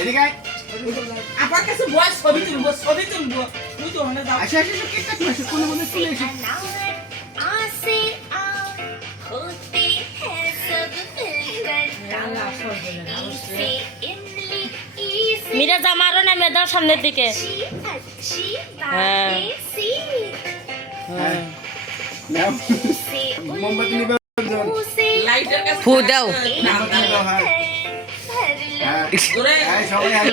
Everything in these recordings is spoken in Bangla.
এদিকে আয়। আবার কাছে বয়স ছবি তুলবো তুই তো ওখানে যাও আসো আসো কেক কাটতে আসো কোন বলে চলে এসো মিরা জামারও না মেয়েদার সামনের দিকে হ্যাঁ হ্যাঁ নাও মোমবাতি নিবে লাইটের কাছে ফু দাও মোমবাতি নিবে হ্যাঁ হ্যাঁ জোরে এই সবাই হ্যাপি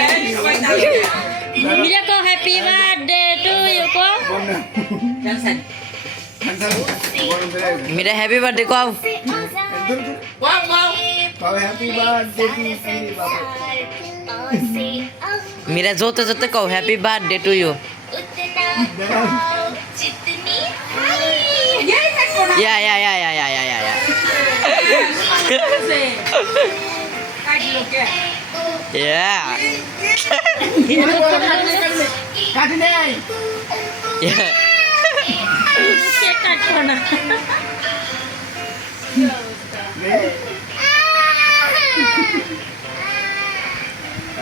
এই সবাই তালি মিরা কো হ্যাপি বার্থডে টু ইউ কো বন্ধ ক্যান্সেল ক্যান্সেল বন্ধ করে মিরা হ্যাপি বার্থডে কও একদম ওয়াও ওয়াও বাবা হ্যাপি বার্থডে টু ইউ বাবা মিরা जोते जोते कहो हैप्पी बर्थडे टू यू या या या या या या या কাটি লোকে या কাটি নেই কেক কাটবো না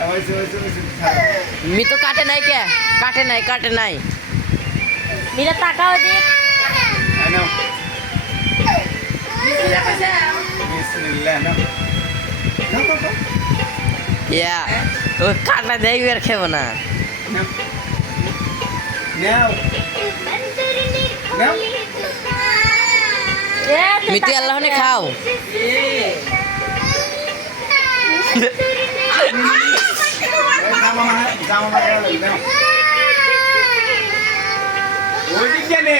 ওইসে ওইসে ওইসে मी तो काटे नहीं क्या काटे नहीं मेरा ताकाओ देख আনো বিসমিল্লাহ নাও নাও নাও या वो काटना दे यार खेबो ना নাও নাও নাও मिती अल्लाह ने खाओ জামা মারা নাও ওই দিকে নে